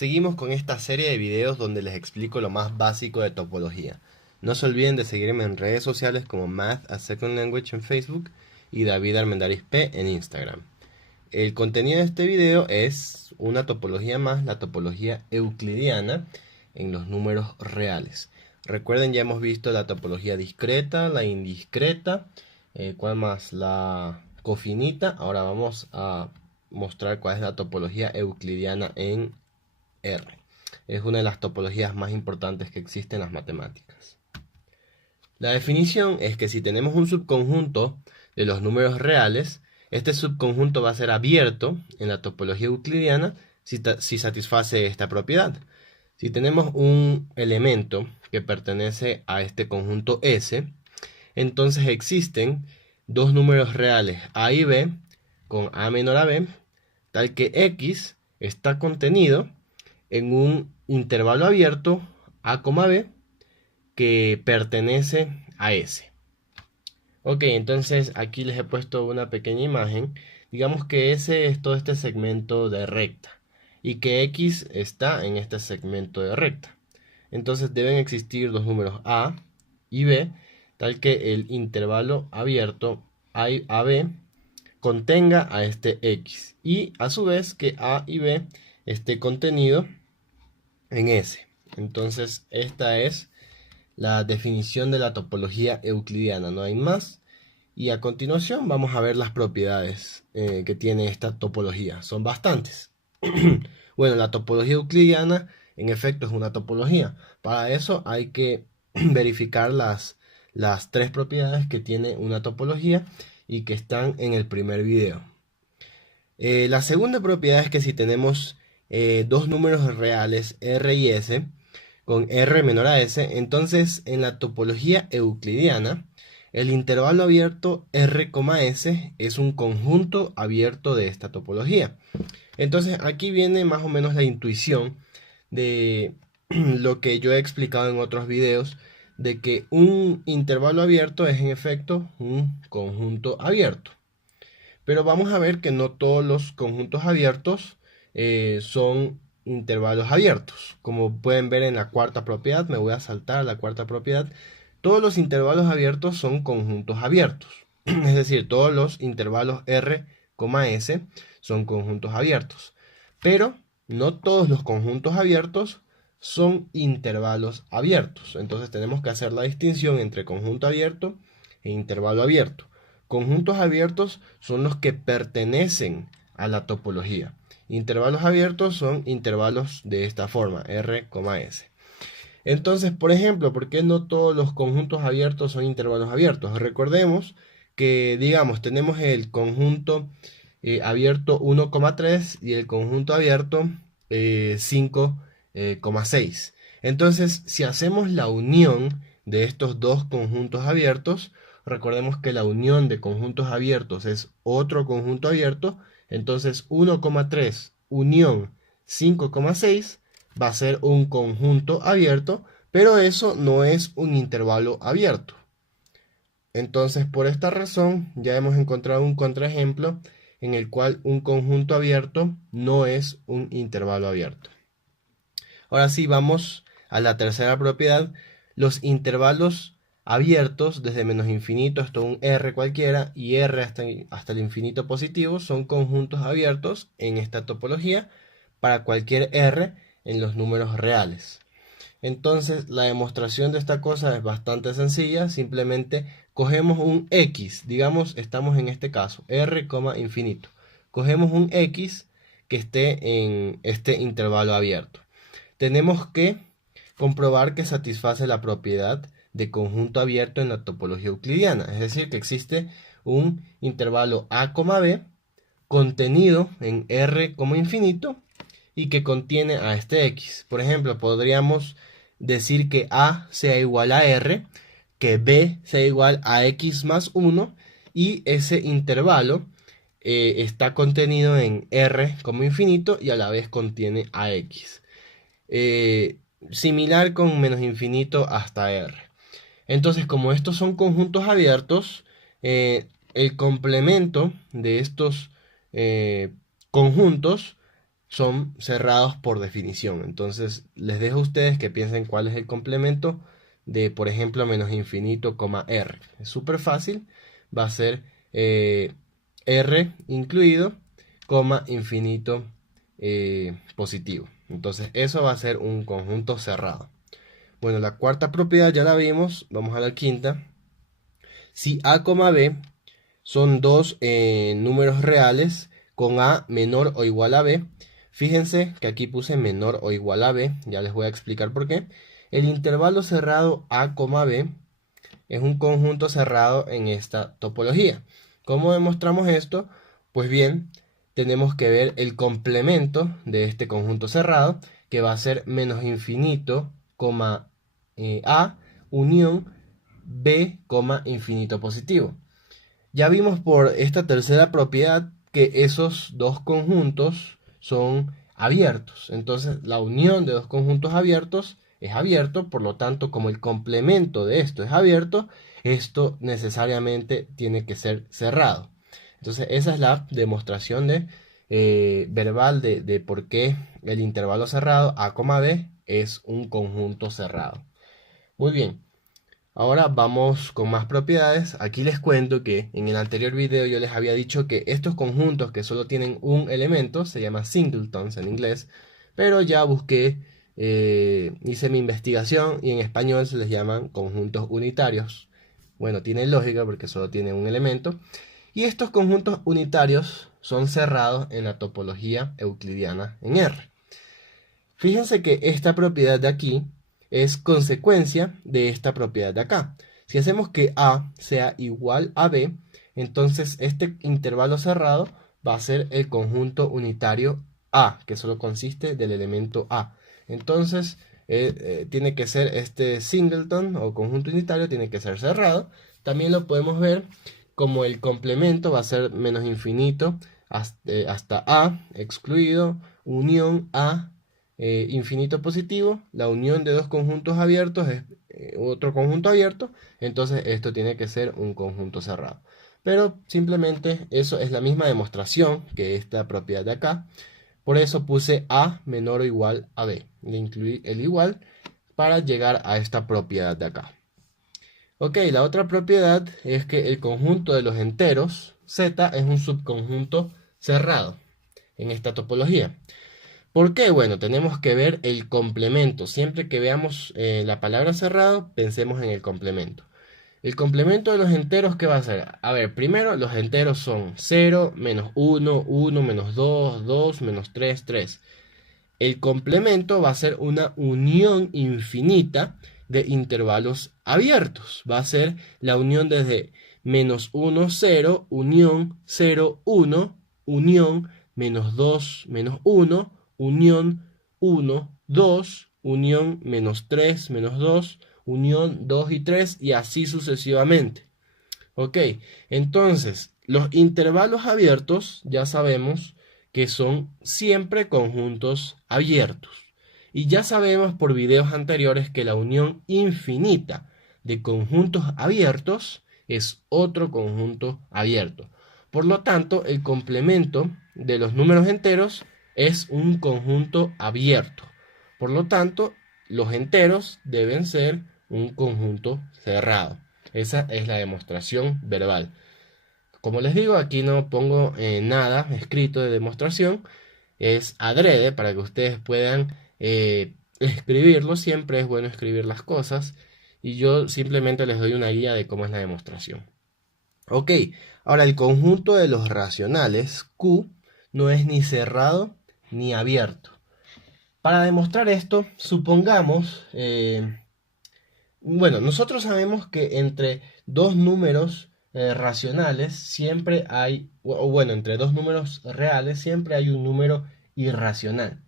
Seguimos con esta serie de videos donde les explico lo más básico de topología. No se olviden de seguirme en redes sociales como Math as Second Language en Facebook y David Armendariz P en Instagram. El contenido de este video es una topología más, la topología euclidiana en los números reales. Recuerden, ya hemos visto la topología discreta, la indiscreta, ¿cuál más? La cofinita. Ahora vamos a mostrar cuál es la topología euclidiana en R. Es una de las topologías más importantes que existen en las matemáticas. La definición es que si tenemos un subconjunto de los números reales, este subconjunto va a ser abierto en la topología euclidiana si satisface esta propiedad. Si tenemos un elemento que pertenece a este conjunto S, entonces existen dos números reales A y B con A menor a B, tal que X está contenido en un intervalo abierto A, B que pertenece a S. Ok, entonces aquí les he puesto una pequeña imagen. Digamos que S es todo este segmento de recta y que X está en este segmento de recta. Entonces deben existir dos números A y B, tal que el intervalo abierto AB contenga a este X y a su vez que A y B esté contenido en S. Entonces esta es la definición de la topología euclidiana, no hay más. Y a continuación vamos a ver las propiedades que tiene esta topología. Son bastantes. Bueno, la topología euclidiana en efecto es una topología. Para eso hay que verificar las tres propiedades que tiene una topología y que están en el primer video. La segunda propiedad es que si tenemos dos números reales R y S con R menor a S, entonces en la topología euclidiana el intervalo abierto R, S es un conjunto abierto de esta topología. Entonces aquí viene más o menos la intuición de lo que yo he explicado en otros videos, de que un intervalo abierto es en efecto un conjunto abierto. Pero vamos a ver que no todos los conjuntos abiertos son intervalos abiertos. Como pueden ver en la cuarta propiedad, me voy a saltar a la cuarta propiedad. Todos los intervalos abiertos son conjuntos abiertos. Es decir, todos los intervalos R, S son conjuntos abiertos. Pero no todos los conjuntos abiertos son intervalos abiertos. Entonces tenemos que hacer la distinción entre conjunto abierto e intervalo abierto. Conjuntos abiertos son los que pertenecen a la topología. Intervalos abiertos son intervalos de esta forma, R, S. Entonces, por ejemplo, ¿por qué no todos los conjuntos abiertos son intervalos abiertos? Recordemos que, digamos, tenemos el conjunto abierto 1,3 y el conjunto abierto 5,6. Entonces, si hacemos la unión de estos dos conjuntos abiertos, recordemos que la unión de conjuntos abiertos es otro conjunto abierto, entonces 1,3 unión 5,6 va a ser un conjunto abierto, pero eso no es un intervalo abierto. Entonces, por esta razón, ya hemos encontrado un contraejemplo en el cual un conjunto abierto no es un intervalo abierto. Ahora sí, vamos a la tercera propiedad. Los intervalos abiertos desde menos infinito hasta un R cualquiera y R hasta el infinito positivo son conjuntos abiertos en esta topología para cualquier R en los números reales. Entonces la demostración de esta cosa es bastante sencilla. Simplemente cogemos un X, digamos estamos en este caso R, infinito. Cogemos un X que esté en este intervalo abierto. Tenemos que comprobar que satisface la propiedad de conjunto abierto en la topología euclidiana. Es decir, que existe un intervalo A, B contenido en R como infinito y que contiene a este X. Por ejemplo, podríamos decir que A sea igual a R, que B sea igual a X más 1 y ese intervalo está contenido en R como infinito y a la vez contiene a X. Similar con menos infinito hasta R. Entonces, como estos son conjuntos abiertos, el complemento de estos conjuntos son cerrados por definición. Entonces les dejo a ustedes que piensen cuál es el complemento de, por ejemplo, menos infinito, r. Es súper fácil. Va a ser r incluido, infinito positivo. Entonces eso va a ser un conjunto cerrado. Bueno, la cuarta propiedad ya la vimos. Vamos a la quinta. Si a, b son dos números reales con a menor o igual a b, fíjense que aquí puse menor o igual a b, ya les voy a explicar por qué. El intervalo cerrado a, b es un conjunto cerrado en esta topología. ¿Cómo demostramos esto? Pues bien, tenemos que ver el complemento de este conjunto cerrado, que va a ser menos infinito, a, unión b, infinito positivo. Ya vimos por esta tercera propiedad que esos dos conjuntos son abiertos. Entonces la unión de dos conjuntos abiertos es abierto, por lo tanto como el complemento de esto es abierto, esto necesariamente tiene que ser cerrado. Entonces esa es la demostración verbal de por qué el intervalo cerrado a, b es un conjunto cerrado. Muy bien. Ahora vamos con más propiedades. Aquí les cuento que en el anterior video yo les había dicho que estos conjuntos que solo tienen un elemento se llaman singletons en inglés, pero ya busqué, hice mi investigación y en español se les llaman conjuntos unitarios. Bueno, tiene lógica porque solo tienen un elemento. Y estos conjuntos unitarios son cerrados en la topología euclidiana en R. Fíjense que esta propiedad de aquí es consecuencia de esta propiedad de acá. Si hacemos que A sea igual a B, entonces este intervalo cerrado va a ser el conjunto unitario A, que solo consiste del elemento A. Entonces, tiene que ser este singleton o conjunto unitario, tiene que ser cerrado. También lo podemos ver como el complemento va a ser menos infinito hasta A, excluido, unión A, infinito positivo. La unión de dos conjuntos abiertos es otro conjunto abierto, entonces esto tiene que ser un conjunto cerrado. Pero simplemente eso es la misma demostración que esta propiedad de acá. Por eso puse a menor o igual a b. Le incluí el igual para llegar a esta propiedad de acá. Ok, la otra propiedad es que el conjunto de los enteros z es un subconjunto cerrado en esta topología. ¿Por qué? Bueno, tenemos que ver el complemento. Siempre que veamos la palabra cerrado, pensemos en el complemento. El complemento de los enteros, ¿qué va a ser? A ver, primero los enteros son 0, menos 1, 1, menos 2, 2, menos 3, 3. El complemento va a ser una unión infinita de intervalos abiertos. Va a ser la unión desde menos 1, 0, unión 0, 1, unión menos 2, menos 1, unión 1, 2, unión menos 3, menos 2, unión 2 y 3 y así sucesivamente. Ok, entonces los intervalos abiertos ya sabemos que son siempre conjuntos abiertos. Y ya sabemos por videos anteriores que la unión infinita de conjuntos abiertos es otro conjunto abierto. Por lo tanto, el complemento de los números enteros es un conjunto abierto. Por lo tanto, los enteros deben ser un conjunto cerrado. Esa es la demostración verbal. Como les digo, aquí no pongo nada escrito de demostración. Es adrede para que ustedes puedan escribirlo. Siempre es bueno escribir las cosas. Y yo simplemente les doy una guía de cómo es la demostración. Ok, ahora el conjunto de los racionales Q no es ni cerrado ni abierto. Para demostrar esto, supongamos, bueno, nosotros sabemos que entre dos números racionales siempre hay, o bueno, entre dos números reales siempre hay un número irracional.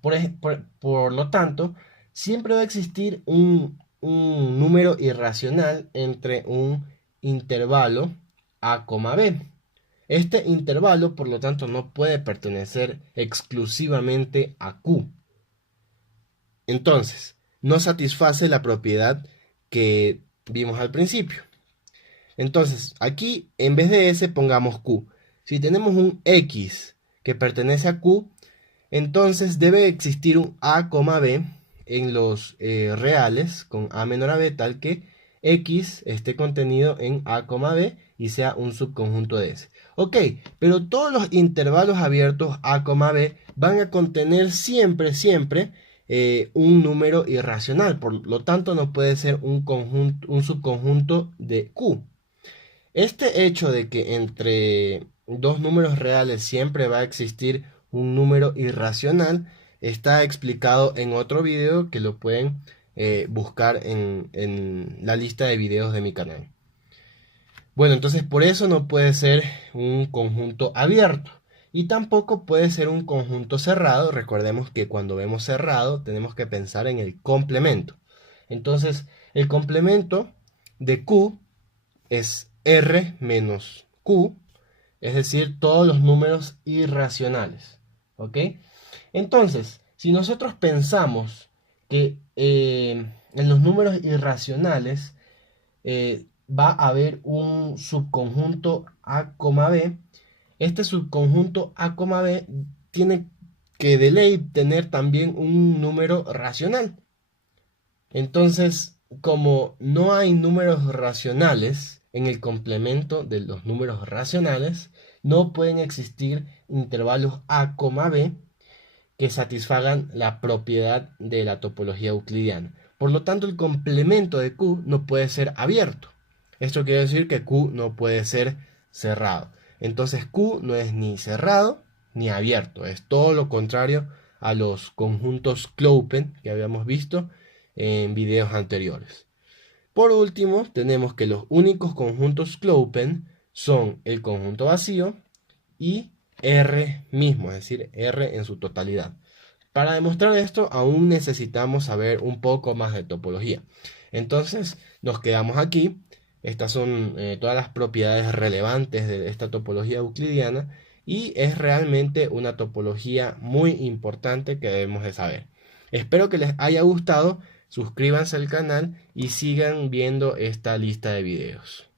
Por lo tanto, siempre va a existir un número irracional entre un intervalo a, b. Este intervalo, por lo tanto, no puede pertenecer exclusivamente a Q. Entonces, no satisface la propiedad que vimos al principio. Entonces, aquí en vez de S pongamos Q. Si tenemos un X que pertenece a Q, Entonces debe existir un A, B en los reales con A menor a B, tal que X esté contenido en A, B y sea un subconjunto de ese. Ok, pero todos los intervalos abiertos A, B van a contener siempre un número irracional. Por lo tanto, no puede ser un subconjunto de Q. Este hecho de que entre dos números reales siempre va a existir un número irracional está explicado en otro video que lo pueden buscar en la lista de videos de mi canal. Bueno, entonces por eso no puede ser un conjunto abierto y tampoco puede ser un conjunto cerrado. Recordemos que cuando vemos cerrado tenemos que pensar en el complemento. Entonces el complemento de Q es R menos Q, es decir, todos los números irracionales. ¿Ok? Entonces, si nosotros pensamos que en los números irracionales va a haber un subconjunto A, B, este subconjunto A, B tiene que de ley tener también un número racional. Entonces, como no hay números racionales en el complemento de los números racionales, no pueden existir intervalos A, B que satisfagan la propiedad de la topología euclidiana. Por lo tanto, el complemento de Q no puede ser abierto. Esto quiere decir que Q no puede ser cerrado. Entonces Q no es ni cerrado ni abierto. Es todo lo contrario a los conjuntos Clopin que habíamos visto en videos anteriores. Por último, tenemos que los únicos conjuntos Clopin son el conjunto vacío y R mismo, es decir, R en su totalidad. Para demostrar esto, aún necesitamos saber un poco más de topología. Entonces, nos quedamos aquí. Estas son todas las propiedades relevantes de esta topología euclidiana y es realmente una topología muy importante que debemos de saber. Espero que les haya gustado. Suscríbanse al canal y sigan viendo esta lista de videos.